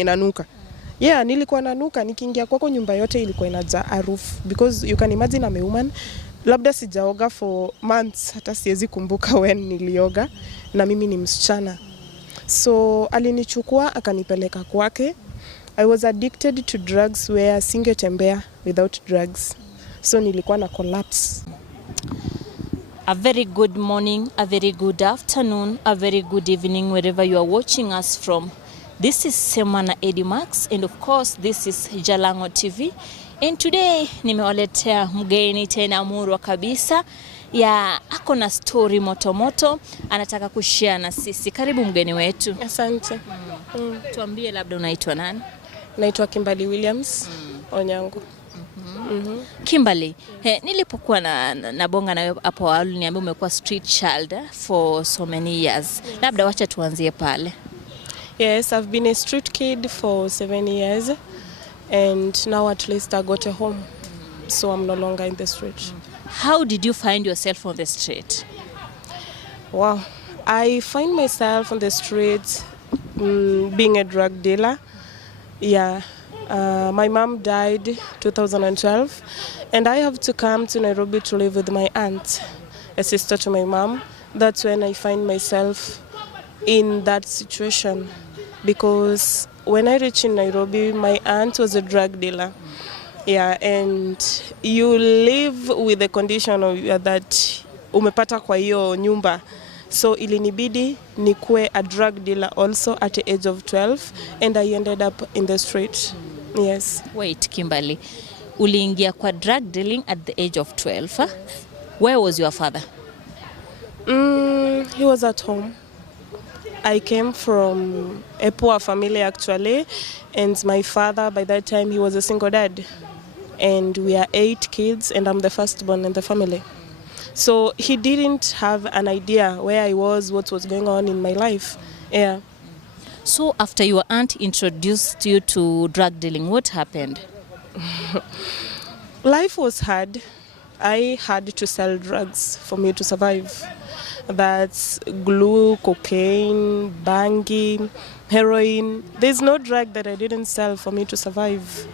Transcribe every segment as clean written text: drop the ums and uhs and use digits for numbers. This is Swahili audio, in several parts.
inanuka. Yeah, nilikuwa nanuka, nikiingia kwako nyumba yote ilikuwa inajaa harufu because you can imagine I'm a woman. Labda sijaoga for months, hata siwezi kumbuka when nilioga, na mimi ni msichana. So alinichukua akanipeleka kwake. I was addicted to drugs where singetembea without drugs. So nilikuwa na collapse. A very good morning, a very good afternoon, a very good evening wherever you are watching us from. This is Semana Edimax and of course this is Jalango TV. And today nimewaletea mgeni tena murwa kabisa ya ako na story moto anataka kushare na sisi. Karibu mgeni wetu. Asante. Tuambie labda unaitwa nani? Naitwa Kimberley Williams Onyango. Kimberley, nilipokuwa na bonga na hapo awali niambia umekuwa street child for so many years. Labda wacha tuanzie pale. Yes, I've been a street kid for 7 years and now at least I got a home. So I'm no longer in the street. How did you find yourself on the street? Wow, I find myself on the street being a drug dealer. Yeah. My mom died 2012 and I have to come to Nairobi to live with my aunt, a sister to my mom. That's when I find myself in that situation because when I reached in Nairobi, my aunt was a drug dealer. Yeah, and you live with the condition of that umepata kwa hiyo nyumba. So ilinibidi nikuwe a drug dealer also at the age of 12 and I ended up in the street. Yes. Wait, Kimberley. Uliingia kwa drug dealing at the age of 12. Huh? Where was your father? He was at home. I came from a poor family actually, and my father by that time he was a single dad. And we are 8 kids and I'm the firstborn in the family. So he didn't have an idea where I was, what was going on in my life. Yeah. So after your aunt introduced you to drug dealing, what happened? Life was hard. I had to sell drugs for me to survive. That's glue, cocaine, bangi, heroin. There's no drug that I didn't sell for me to survive.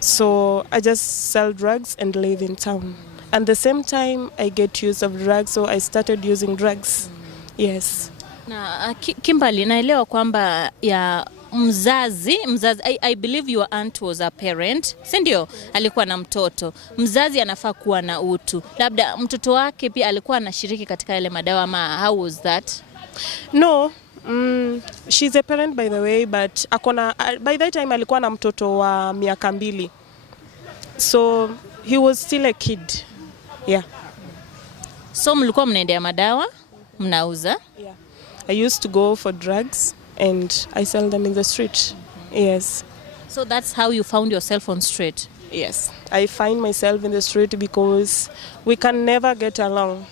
So I just sell drugs and live in town. And at the same time, I get use of drugs, so I started using drugs. Yes. Na Kimberley, naelewa kwamba ya mzazi, I believe your aunt was a parent, si ndio? Alikuwa na mtoto. Mzazi anafaa kuwa na utu. Labda mtoto wake pia alikuwa anashiriki katika yale madawa ama how was that? No, she's a parent by the way, but by that time alikuwa na mtoto wa miaka 2. So he was still a kid. Yeah. So mlikuwa mnaendea madawa, mnauza? Yeah. I used to go for drugs and I sell them in the street. Yes. So that's how you found yourself on street? Yes. I find myself in the street because we can never get along.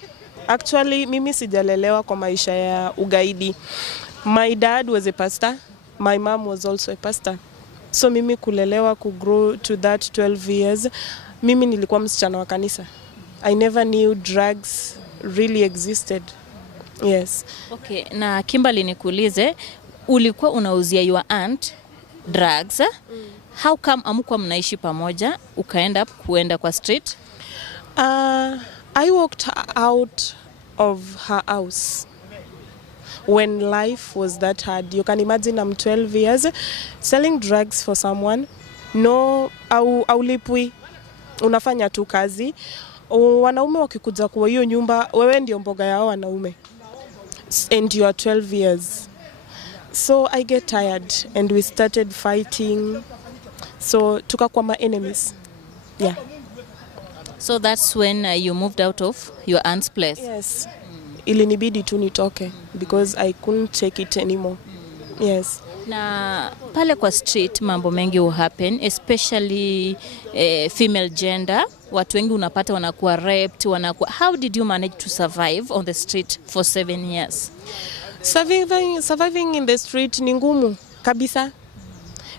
Actually, mimi sijalelewa kwa maisha ya ugaidi. My dad was a pastor. My mom was also a pastor. So mimi kulelewa grow to that 12 years, mimi nilikuwa msichana wa kanisa. I never knew drugs really existed. Yes. Okay, na Kimberley nikuulize, ulikuwa unauzia your aunt drugs. How come amkuwa mnaishi pamoja ukaenda kuenda kwa street? I walked out of her house when life was that hard. You can imagine I'm 12 years selling drugs for someone. No, aulipwi. Unafanya tu kazi. Wanaume wakikuja kwa hiyo nyumba, wewe ndio mboga yao wanaume. And you are 12 years. So I get tired and we started fighting. So tukakuwa ma enemies. Yeah. So that's when you moved out of your aunt's place? Yes. Ilinibidi tu nitoke because I couldn't take it anymore. Yes. Na pale kwa street mambo mengi will happen, especially female gender. Watu wengi unapata wanakuwa raped, wanakuwa. How did you manage to survive on the street for 7 years? Surviving in the street ni ngumu kabisa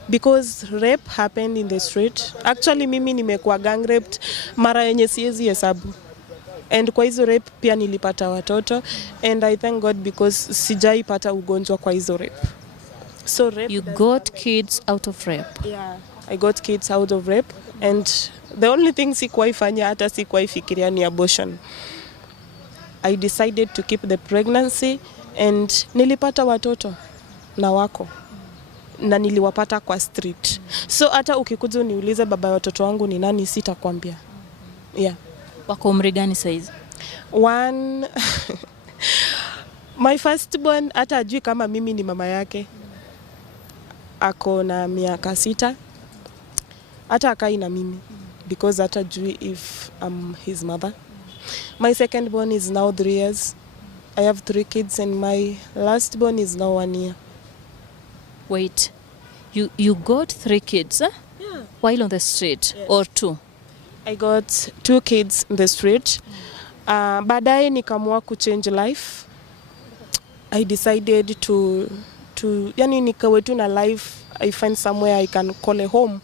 because rape happened in the street. Actually mimi nimekuwa gang raped mara yenye siwezi hesabu. And kwa hizo rape pia nilipata watoto and I thank God because sijaipata ugonjwa kwa hizo rape. So rape You does got happen. kids out of rape. Yeah, I got kids out of rape, and the only thing sikuwahi fanya hata sikuwahi fikiria ni abortion. I decided to keep the pregnancy, and nilipata watoto na wako na niliwapata kwa street. So hata ukikuja uniulize baba ya watoto wangu ni nani, sitakwambia. Yeah. Wako umri gani saizi? One my firstborn hata ajui kama mimi ni mama yake. Ako na miaka 6. Hata akai na mimi because hata ajui if I'm his mother. My secondborn is now 3 years. I have 3 kids, and my lastborn is now 1 year. Wait. You got 3 kids, huh? Yeah. While on the street, Yes. or 2? I got 2 kids in the street. Baadaye nikaamua kuchange life. I decided to yani nikawe tu na life, I find somewhere I can call a home.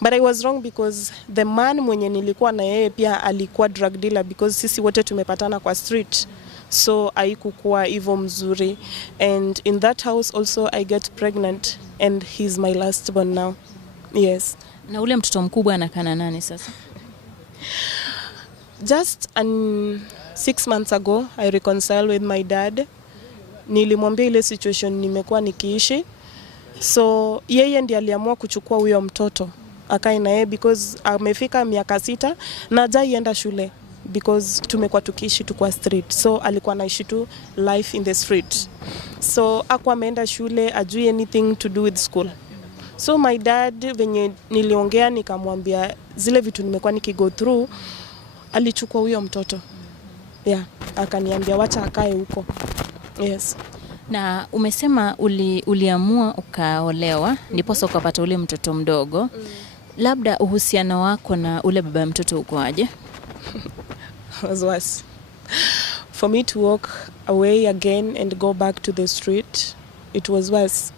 But I was wrong because the man mwenye nilikuwa na yeye pia alikuwa drug dealer, because sisi wote tumepatana kwa street. So haikukuwa hivyo mzuri, and in that house also I get pregnant, and he's my last born now. Yes. Na ule mtoto mkubwa anakana nani sasa? Just 6 months ago I reconciled with my dad. Nilimwambia ile situation nimekuwa nikiishi. So yeye ndiye aliamua kuchukua huyo mtoto akae na yeye, because amefika miaka 6 na hajaienda shule because tumekuwa tukiishi tu kwa street. So alikuwa anaishi tu life in the street. So hakuwa ameenda shule, ajui anything to do with school. So my dad venye niliongea nikamwambia zile vitu nimekuwa nikigo through, alichukua huyo mtoto. Yeah, akaniambia wacha akae huko. Yes. Na umesema uliamua ukaolewa ndiposa ukapata ule mtoto mdogo. Labda uhusiano wako na ule baba ya mtoto uko aje? Was worse. For me to walk away again and go back to the street, it was worse.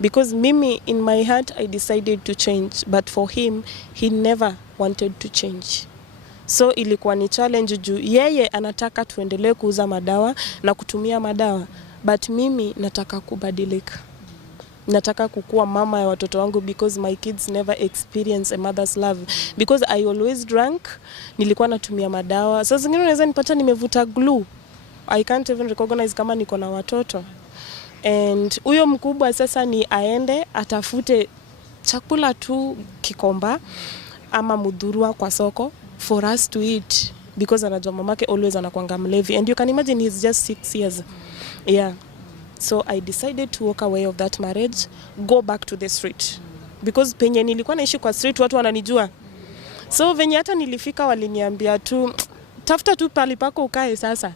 Because mimi, in my heart, I decided to change. But for him, he never wanted to change. So ilikuwa ni challenge juu yeye anataka tuendelee kuuza madawa na kutumia madawa. But mimi nataka kubadilika. Nataka kukuwa mama ya watoto wangu, because my kids never experience a mother's love. Because I always drank, nilikuwa natumia madawa. Sasa zingine unaweza nipata nimevuta glue. I can't even recognize kama niko na watoto. And huyo mkubwa sasa ni aende atafute chakula tu Kikomba ama Mudhurwa kwa soko for us to eat, because anajua mamake always anakuanga mlevi, and you can imagine he's just 6 years. Yeah. So I decided to walk away of that marriage, go back to the street. Because penye nilikuwa naishi kwa street watu wananijua. So venye hata nilifika waliniambia tu tafuta tu pali pako ukae sasa.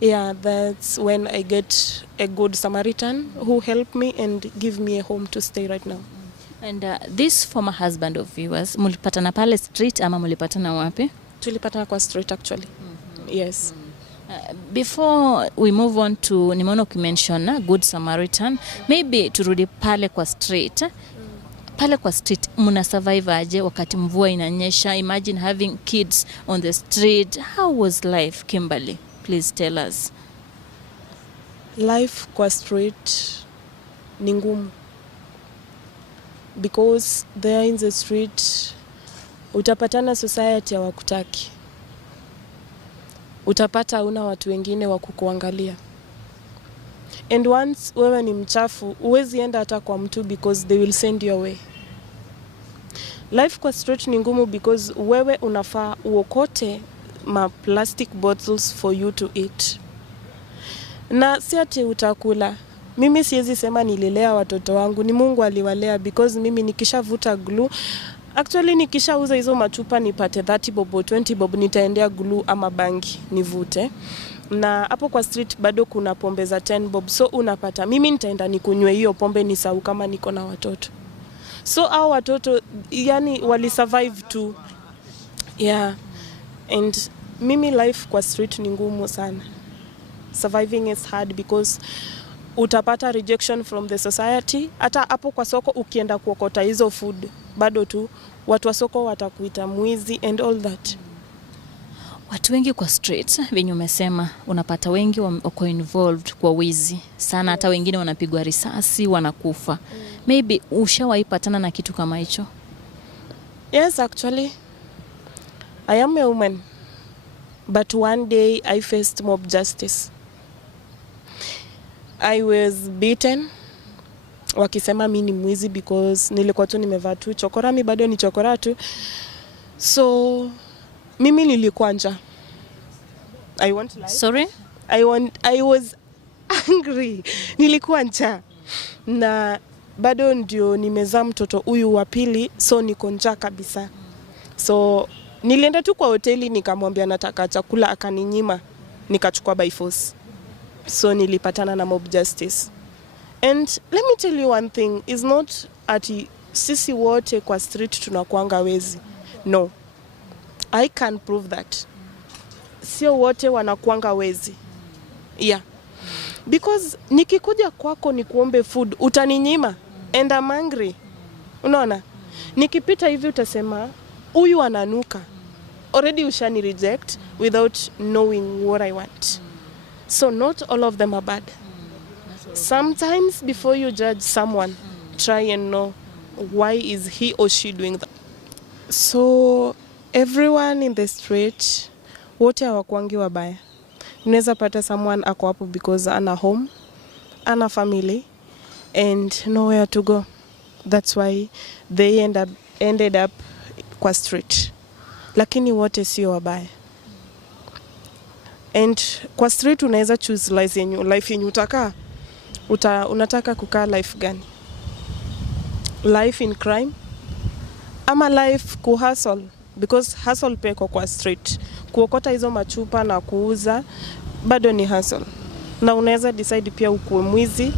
Yeah, that's when I get a good Samaritan who helped me and give me a home to stay right now. And this former husband of yours, mulipatana pale street ama mulipatana wapi? Tulipatana kwa street actually. Yes. Before we move on to nimeona ukimention good Samaritan, maybe turudi pale kwa street. Pale kwa street muna survive aje wakati mvua inanyesha? Imagine having kids on the street. How was life, Kimberley? Please tell us. Life kwa street ni ngumu, because there in the street utapatana society hawakutaki. Utapata una watu wengine wa kukuangalia. And once wewe ni mchafu, huwezi enda hata kwa mtu, because they will send you away. Life kwa street ni ngumu because wewe unafaa uokote ma plastic bottles for you to eat. Na si ati utakula. Mimi siwezi sema nililea watoto wangu, ni Mungu aliwalea, because mimi nikishavuta glue, actually nikishauza hizo machupa nipate 30 bob 20 bob, nitaendea glue ama bangi nivute. Na hapo kwa street bado kuna pombe za 10 bob, so unapata mimi nitaenda nikunywe hiyo pombe nisahau kama niko na watoto. So hao watoto yani wali survive tu. Yeah. And mimi life kwa street ni ngumu sana. Surviving is hard because utapata rejection from the society. Hata hapo kwa soko ukienda kuokota hizo food, bado tu watu wa soko watakuita mwizi and all that. Watu wengi kwa street venye umesema unapata wengi wako involved kwa wizi sana, hata wengine wanapigwa risasi wanakufa. Maybe ushawahi patana na kitu kama hicho? Yes, actually I am a woman, but one day I faced mob justice. I was beaten wakisema mimi ni mwizi because nilikuwa tu nimevaa tu chokora, mimi bado ni chokora tu. So mimi nilikuwa njaa. I want life. Sorry? I was angry. Nilikuwa njaa. Na bado ndio nimezaa mtoto huyu wa pili, so niko njaa kabisa. So nilienda tu kwa hoteli nikamwambia nataka chakula, akaninyima, nikachukua by force. So nilipatana na mob justice. And let me tell you one thing, is not ati sisi wote kwa street tunakuanga wezi. No. I can prove that. Sio wote wanakuanga wezi. Yeah. Because nikikuja kwako nikuombe food, utaninyima. And I'm angry. Unaona? Nikipita hivi utasema, huyu ananuka. Already ushani reject without knowing what I want. So not all of them are bad. Sometimes before you judge someone, try and know why is he or she doing that. So everyone in the street, wote hawakwangi wabaya. Unaweza pata someone ako hapo because ana home, ana family, and nowhere to go. That's why they ended up kwa street. Lakini wote sio wabaya. And kwa street unaweza choose life yenyu utaka. Unataka kukaa life gani? Life in crime? Ama life kuhustle? Because hustle peko kwa street. Kuokota hizo machupa na kuuza, bado ni hustle. Na unaweza decide pia ukuwe mwizi,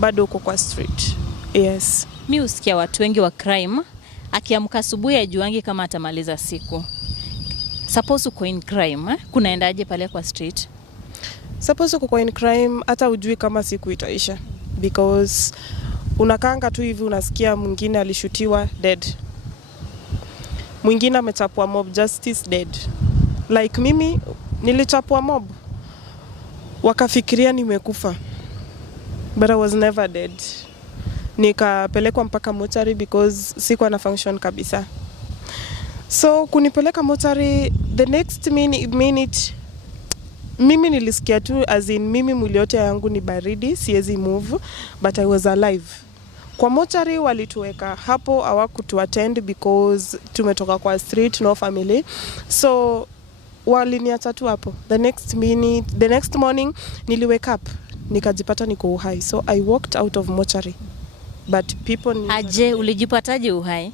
bado uko kwa street. Yes. Mi usikia watu wengi wa crime, akiamka asubuhi ajuangi kama atamaliza siku. Suppose uko in crime, kunaendaje pale kwa street? Suppose uko in crime, hata ujui kama siku itaisha. Because unakanga tu hivi unasikia mwingine alishutiwa dead. Mwingine amechapwa mob justice dead. Like mimi nilichapwa mob. Wakafikiria nimekufa. But I was never dead. Nikapelekwa mpaka mortuary because sikuwa na function kabisa. So kunipeleka mortuary, the next minute mimi nilisikia tu as in mimi mwili yote yangu ni baridi, siwezi move, but I was alive. Kwa mortuary walituweka hapo, hawakutu attend because tumetoka kwa street, no family. So waliniacha tu hapo. The next morning nili wake up, nikajipata niko uhai. So I walked out of mortuary. But people aje ulijipataje uhai?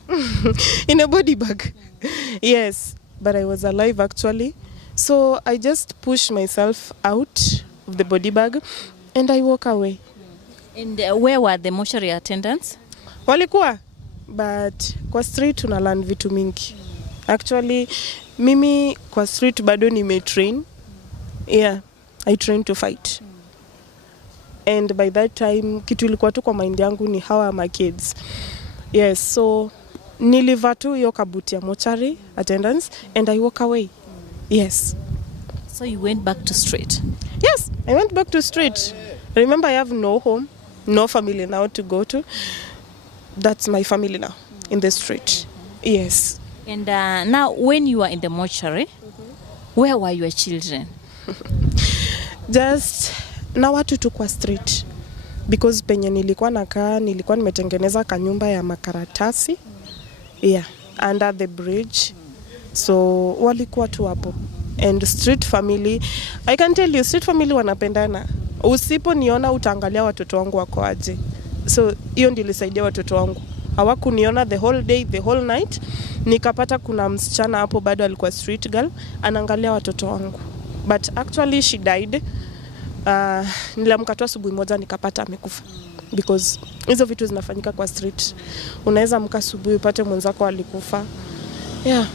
In a body bag. Yes, but I was alive actually. So I just pushed myself out of the body bag and I walk away. And where were the mortuary attendants? Walikuwa, but kwa street tunalan vitu mingi. Actually, mimi kwa street bado nimetrain. Yeah, I train to fight. And by that time, kitu ilikuwa tu kwa mind yangu ni how are my kids. Yes, so nilivaa tu hiyo kabuti ya mortuary attendance and I walk away. Yes. So you went back to street? Yes, I went back to street. Remember, I have no home, no family now to go to. That's my family now, in the street. Yes. And now when you are in the mortuary, where were your children? Just na watu tu kwa street. Because penye nilikuwa nakaa, nilikuwa nimetengeneza kanyumba ya makaratasi. Yeah, under the bridge. So walikuwa tu hapo. And street family, I can tell you, street family wanapendana. Usipo niona utaangalia watoto wangu wako aje. So hiyo ndio ilisaidia watoto wangu. Hawakuniona the whole day, the whole night. Nikapata kuna msichana hapo bado alikuwa street girl, anaangalia watoto wangu. But actually she died. Niliamka tu asubuhi moja nikapata amekufa. Because hizo vitu zinafanyika kwa street. Unaweza amka asubuhi upate mwenzako alikufa. Yeah.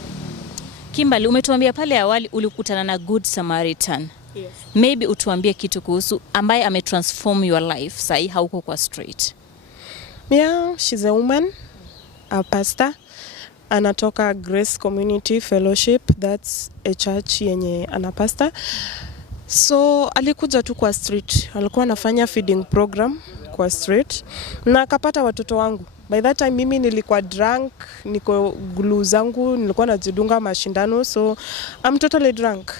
Kimberley, umetuambia pale awali ulikutana na Good Samaritan. Yes. Maybe utuambie kitu kuhusu ambaye ametransform your life sahi hauko kwa street. Yeah, she's a woman, a pastor, anatoka Grace Community Fellowship, that's a church yenye anapasta. So alikuja tu kwa street, alikuwa anafanya feeding program kwa street na akapata watoto wangu. By that time mimi nilikuwa drunk, niko glue zangu, nilikuwa najidunga mashindano, so I'm totally drunk.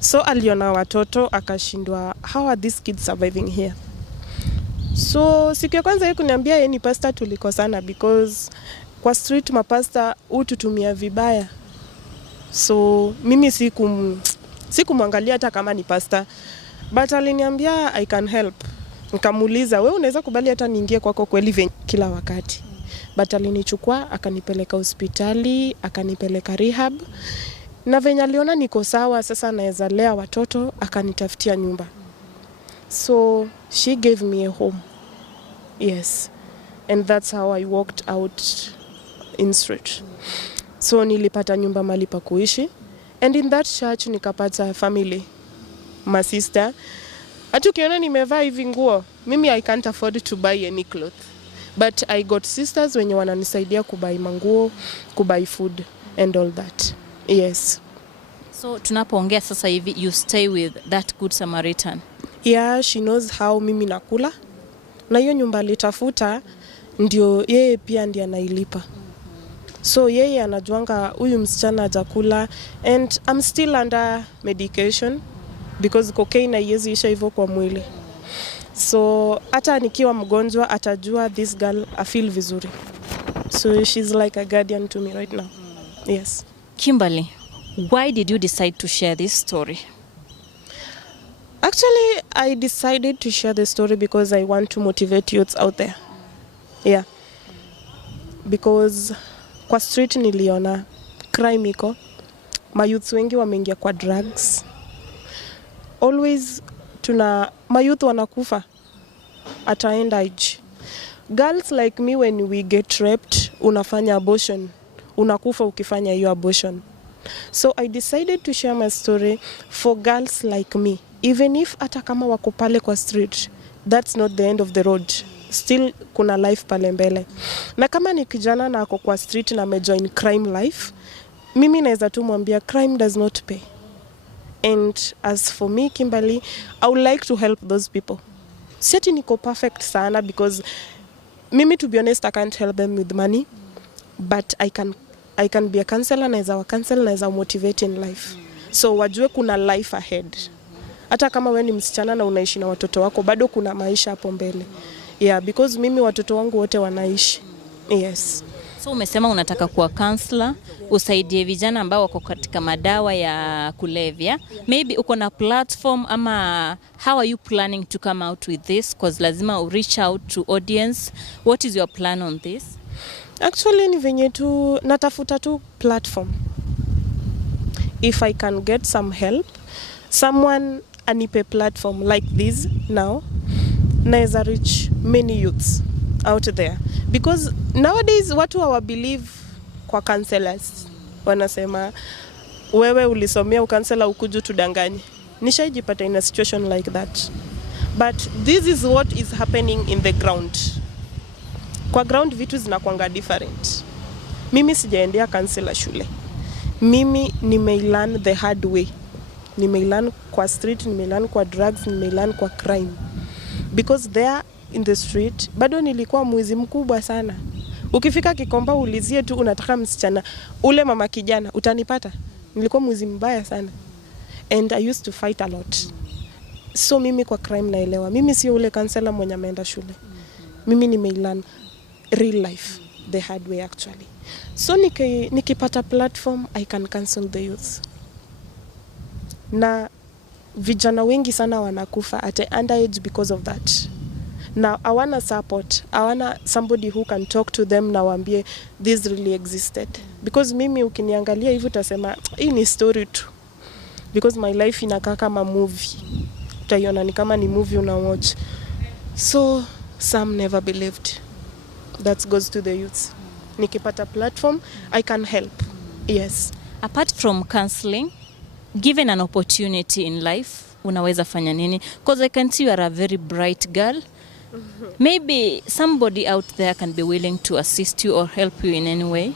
So aliona watoto akashindwa, how are these kids surviving here? So siku ya kwanza yeye kuniambia yeye ni pastor, tulikosana because kwa street mapasta hututumia vibaya. So mimi sikumwangalia hata kama ni pastor, but aliniambia I can help. Nikamuuliza, wewe unaweza kubali hata niingie kwako kweli kila wakati? But alinichukua akanipeleka hospitali, akanipeleka rehab. Na venye aliona niko sawa sasa naweza lea watoto, akanitafutia nyumba. So she gave me a home. Yes. And that's how I walked out in street. So nilipata nyumba mahali pa kuishi. And in that church nikapata family. My sister. Hata ukiona nimevaa hivi nguo, mimi I can't afford to buy any cloth. But I got sisters wenye wananisaidia kubai manguo, kubai food and all that. Yes. So tunapoongea sasa hivi, you stay with that good Samaritan? Yeah, she knows how mimi nakula. Na hiyo nyumba alitafuta ndio yeye pia ndiye anailipa. So yeye anajuanga huyu msichana hajakula, and I'm still under medication because cocaine haiwezi isha hivyo kwa mwili. So hata nikiwa mgonjwa atajua this girl I feel vizuri. So she's like a guardian to me right now. Yes. Kimberley, why did you decide to share this story? Actually, I decided to share the story because I want to motivate youths out there. Yeah. Because kwa street niliona crime iko. Mayouth wengi wameingia kwa drugs. Always mayouth wanakufa at a end age. Girls like me, when we get raped, unafanya abortion. Unakufa ukifanya hiyo abortion. So I decided to share my story for girls like me. Even if hata kama wako pale kwa street, that's not the end of the road. Still kuna life pale mbele. Na kama ni kijana na ako kwa street na amejoin crime life, mimi naweza tu mwambia crime does not pay. And as for me, Kimberley, I would like to help those people. Siati niko perfect sana because mimi, to be honest, I can't help them with money, but I can be a counselor, naweza wa counsel, naweza motivate in life. So wajue kuna life ahead. Hata kama wewe ni msichana na unaishi na watoto wako, bado kuna maisha hapo mbele. Yeah, because mimi watoto wangu wote wanaishi. Yes. So umesema unataka kuwa counselor, usaidie vijana ambao wako katika madawa ya kulevya. Maybe uko na platform ama how are you planning to come out with this? Because lazima u reach out to audience. What is your plan on this? Actually ni venye tu natafuta tu platform. If I can get some help, someone anipe platform like this now, naweza reach many youths out there. Because nowadays watu hawabelieve kwa counselors. Wanasema wewe ulisomea ukansela ukuju tudanganye. Nishaijipata in a situation like that. But this is what is happening in the ground. Kwa ground vitu zinakuanga different. Mimi sijaendea counselor shule. Mimi nimelearn the hard way. Nimelearn kwa street, nimelearn kwa drugs, nimelearn kwa crime. Because there in the street, bado nilikuwa mwizi mkubwa sana. Ukifika Kikomba ulizie tu unataka msichana, ule mama kijana, utanipata. Nilikuwa mwizi mbaya sana. And I used to fight a lot. So mimi kwa crime naelewa. Mimi sio ule counselor mwenye ameenda shule. Mimi nimelearn real life, the hard way actually. So nikipata platform, I can counsel the youth. Na vijana wengi sana wanakufa at an underage because of that. Now I want support. I want somebody who can talk to them na waambie this really existed. Because mimi ukiniangalia hivi utasema hii ni story tu. Because my life inakaa kama movie. Utaiona ni kama ni movie una watch. So some never believed. That goes to the youth. Nikipata platform, I can help. Yes. Apart from counseling, given an opportunity in life, unaweza fanya nini? Because I can see you are a very bright girl. Maybe somebody out there can be willing to assist you or help you in any way.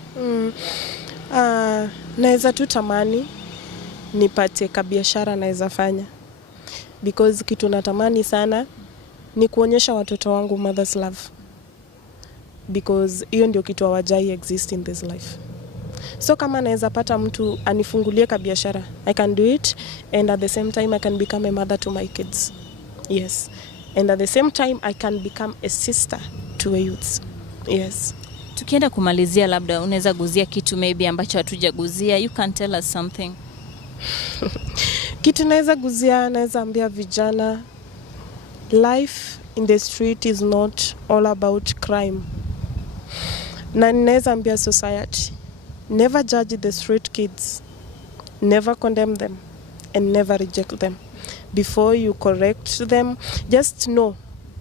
Naweza tu tamani nipate kabiashara naweza fanya, because kitu natamani sana ni kuonyesha watoto wangu mother's love, because hiyo ndio kitu hawajai exist in this life. So kama naweza pata mtu anifungulie kabiashara, I can do it, and at the same time I can become a mother to my kids. Yes. And at the same time I can become a sister to a youth. Yes. Tukienda kumalizia, labda unaweza guzia kitu maybe ambacho hatujaguzia. You can tell us something. Kitu naweza guzia, naweza ambia vijana, life in the street is not all about crime. Na naweza ambia society, never judge the street kids, never condemn them, and never reject them. Before you correct them, just know,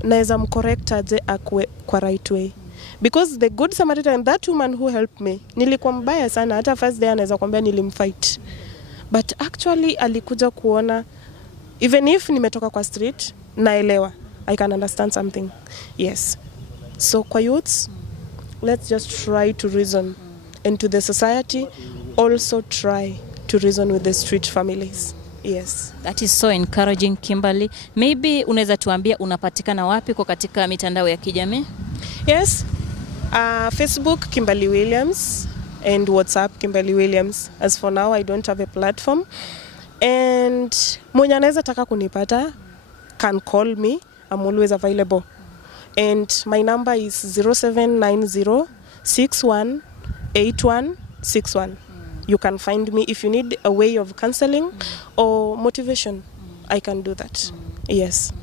naweza mcorrect aje akwe kwa right way. Because the good Samaritan, that woman who helped me, nilikuwa mbaya sana, hata first day anaweza kwambia nilimfight. But actually alikuja kuona, even if nimetoka kwa street, naelewa, I can understand something. Yes. So kwa youths, let's just try to reason. And to the society, also try to reason with the street families. Yes. That is so encouraging, Kimberley. Maybe unaweza tuambia unapatikana wapi kwa katika mitandao ya kijamii? Yes. Facebook, Kimberley Williams, and WhatsApp, Kimberley Williams. As for now, I don't have a platform. And mwenye anaweza taka kunipata can call me. I'm always available. And my number is 0790618161. You can find me if you need a way of counseling or motivation. I can do that. Yes.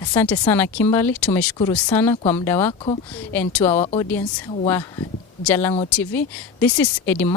Asante sana Kimberley, tumeshukuru sana kwa muda wako, and to our audience wa Jalango TV. This is Edima.